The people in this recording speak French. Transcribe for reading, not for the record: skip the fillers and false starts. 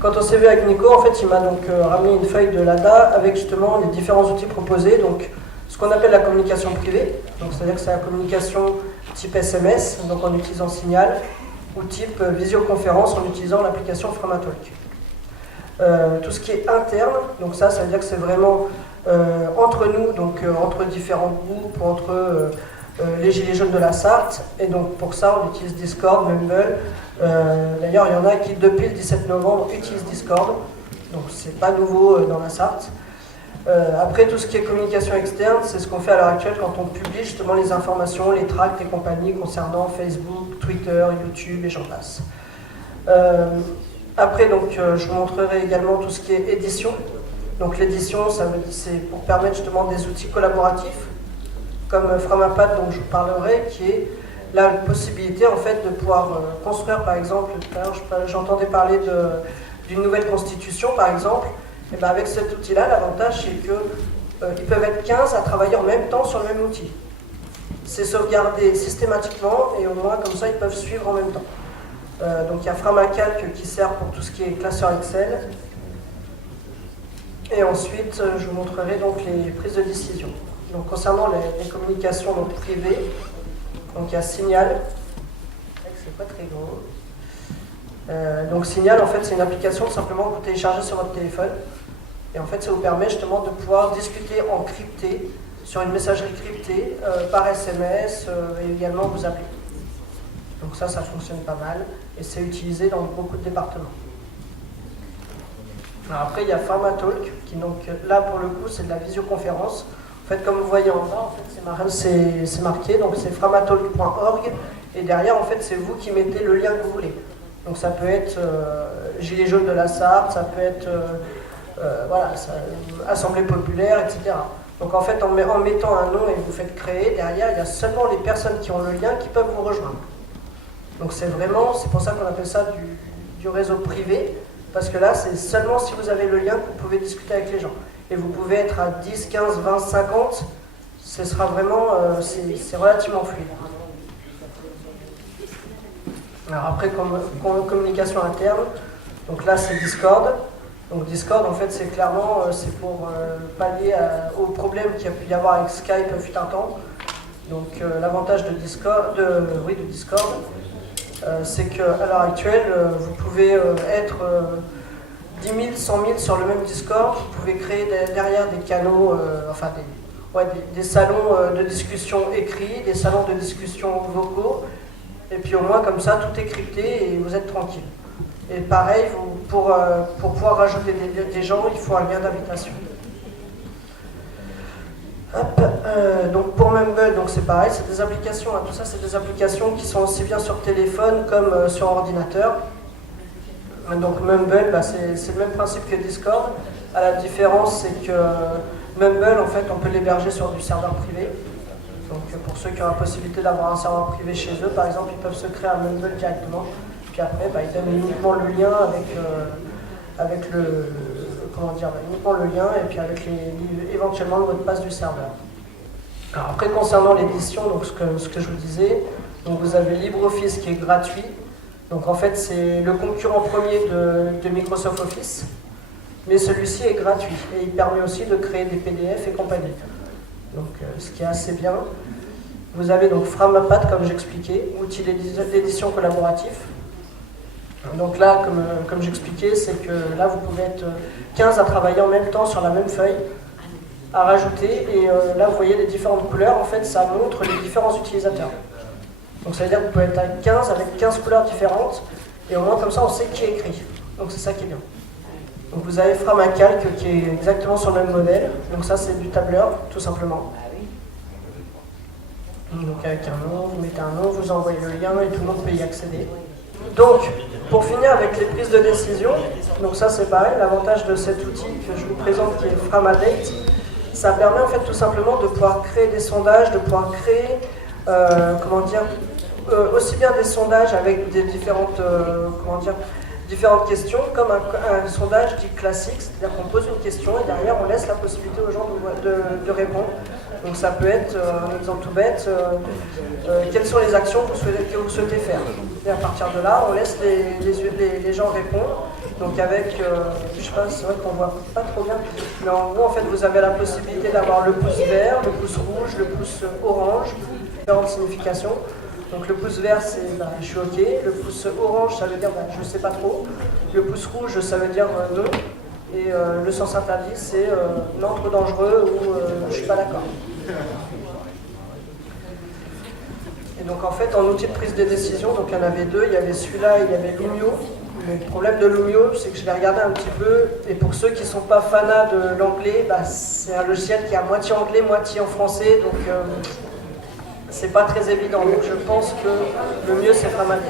Quant au CV avec Nico, en fait, il m'a donc ramené une feuille de l'ADA avec justement les différents outils proposés. Donc, ce qu'on appelle la communication privée, donc c'est-à-dire que c'est la communication type SMS, donc en utilisant Signal, ou type visioconférence en utilisant l'application Framatalk. Tout ce qui est interne, donc ça veut dire que c'est vraiment entre nous, donc entre différents groupes, entre les gilets jaunes de la Sarthe, et donc pour ça on utilise Discord, Mumble. D'ailleurs il y en a qui depuis le 17 novembre utilisent Discord, donc c'est pas nouveau dans la Sarthe. Après tout ce qui est communication externe, c'est ce qu'on fait à l'heure actuelle quand on publie justement les informations, les tracts et compagnie concernant Facebook, Twitter, YouTube et j'en passe. Après, donc, je vous montrerai également tout ce qui est édition. Donc l'édition, c'est pour permettre justement des outils collaboratifs, comme Framapad dont je vous parlerai, qui est la possibilité en fait de pouvoir construire, par exemple, tout à l'heure j'entendais parler d'une nouvelle constitution, par exemple. Et bien avec cet outil-là, l'avantage c'est qu'ils peuvent être 15 à travailler en même temps sur le même outil. C'est sauvegardé systématiquement et au moins comme ça ils peuvent suivre en même temps. Donc il y a Framacalc qui sert pour tout ce qui est classeur Excel. Et ensuite, je vous montrerai donc les prises de décision. Donc concernant les communications donc, privées, donc il y a Signal, c'est pas très gros. Donc Signal, en fait, c'est une application tout simplement que vous téléchargez sur votre téléphone. Et en fait, ça vous permet justement de pouvoir discuter en crypté, sur une messagerie cryptée, par SMS, et également vous appeler. Donc ça fonctionne pas mal et c'est utilisé dans beaucoup de départements. Alors après, il y a Framatalk, qui donc là pour le coup c'est de la visioconférence. En fait, comme vous voyez en bas, en fait, c'est marqué, donc c'est framatalk.org et derrière en fait c'est vous qui mettez le lien que vous voulez. Donc ça peut être Gilets jaunes de la Sarthe, ça peut être voilà, Assemblée populaire, etc. Donc en fait en mettant un nom et vous faites créer, derrière il y a seulement les personnes qui ont le lien qui peuvent vous rejoindre. Donc c'est pour ça qu'on appelle ça du réseau privé, parce que là c'est seulement si vous avez le lien que vous pouvez discuter avec les gens. Et vous pouvez être à 10, 15, 20, 50, ce sera vraiment, c'est relativement fluide. Alors après, communication interne, donc là c'est Discord. Donc Discord en fait c'est clairement, c'est pour pallier aux problèmes qu'il y a pu y avoir avec Skype fut un temps. Donc l'avantage de Discord, c'est qu'à l'heure actuelle, vous pouvez être 10 000, 100 000 sur le même Discord. Vous pouvez créer derrière des canaux, des salons de discussion écrits, des salons de discussion vocaux. Et puis au moins comme ça, tout est crypté et vous êtes tranquille. Et pareil, pour pouvoir rajouter des gens, il faut un lien d'invitation. Donc pour Mumble, donc c'est pareil, c'est des applications, tout ça c'est des applications qui sont aussi bien sur téléphone comme sur ordinateur. Donc Mumble, c'est le même principe que Discord. La différence c'est que Mumble, en fait, on peut l'héberger sur du serveur privé. Donc pour ceux qui ont la possibilité d'avoir un serveur privé chez eux, par exemple, ils peuvent se créer un Mumble directement. Puis après, ils donnent uniquement le lien avec le... uniquement le lien et puis avec éventuellement le mot de passe du serveur. Alors après, concernant l'édition, donc ce que je vous disais, donc vous avez LibreOffice qui est gratuit. Donc en fait, c'est le concurrent premier de Microsoft Office, mais celui-ci est gratuit et il permet aussi de créer des PDF et compagnie. Donc ce qui est assez bien. Vous avez donc Framapad, comme j'expliquais, outil d'édition collaboratif. Donc là, comme j'expliquais, c'est que là, vous pouvez être 15 à travailler en même temps sur la même feuille, à rajouter, et là, vous voyez les différentes couleurs, en fait, ça montre les différents utilisateurs. Donc ça veut dire que vous pouvez être à 15 avec 15 couleurs différentes, et au moins, comme ça, on sait qui écrit. Donc c'est ça qui est bien. Donc vous avez Framacalc, qui est exactement sur le même modèle. Donc ça, c'est du tableur, tout simplement. Donc avec un nom, vous mettez un nom, vous envoyez le lien, et tout le monde peut y accéder. Donc, pour finir avec les prises de décision, donc ça c'est pareil, l'avantage de cet outil que je vous présente qui est Framadate, ça permet en fait tout simplement de pouvoir créer des sondages, de pouvoir créer, aussi bien des sondages avec des différentes questions, comme un sondage dit classique, c'est-à-dire qu'on pose une question et derrière on laisse la possibilité aux gens de répondre. Donc ça peut être, un exemple tout bête, quelles sont les actions que vous souhaitez faire. Et à partir de là, on laisse les gens répondre Donc avec, je sais pas, c'est vrai qu'on voit pas trop bien, mais en gros en fait vous avez la possibilité d'avoir le pouce vert, le pouce rouge, le pouce orange, différentes significations. Donc le pouce vert c'est bah, je suis ok, le pouce orange ça veut dire bah, je sais pas trop, le pouce rouge ça veut dire non, et le sens interdit c'est non trop dangereux ou je suis pas d'accord. Et donc en fait en outil de prise de décision, donc il y en avait deux, il y avait celui-là et il y avait Lumio. Le problème de Lumio, c'est que je l'ai regardé un petit peu, et pour ceux qui ne sont pas fanats de l'anglais, bah, c'est un logiciel qui est à moitié anglais, moitié en français, donc c'est pas très évident. Donc je pense que le mieux c'est Framanet.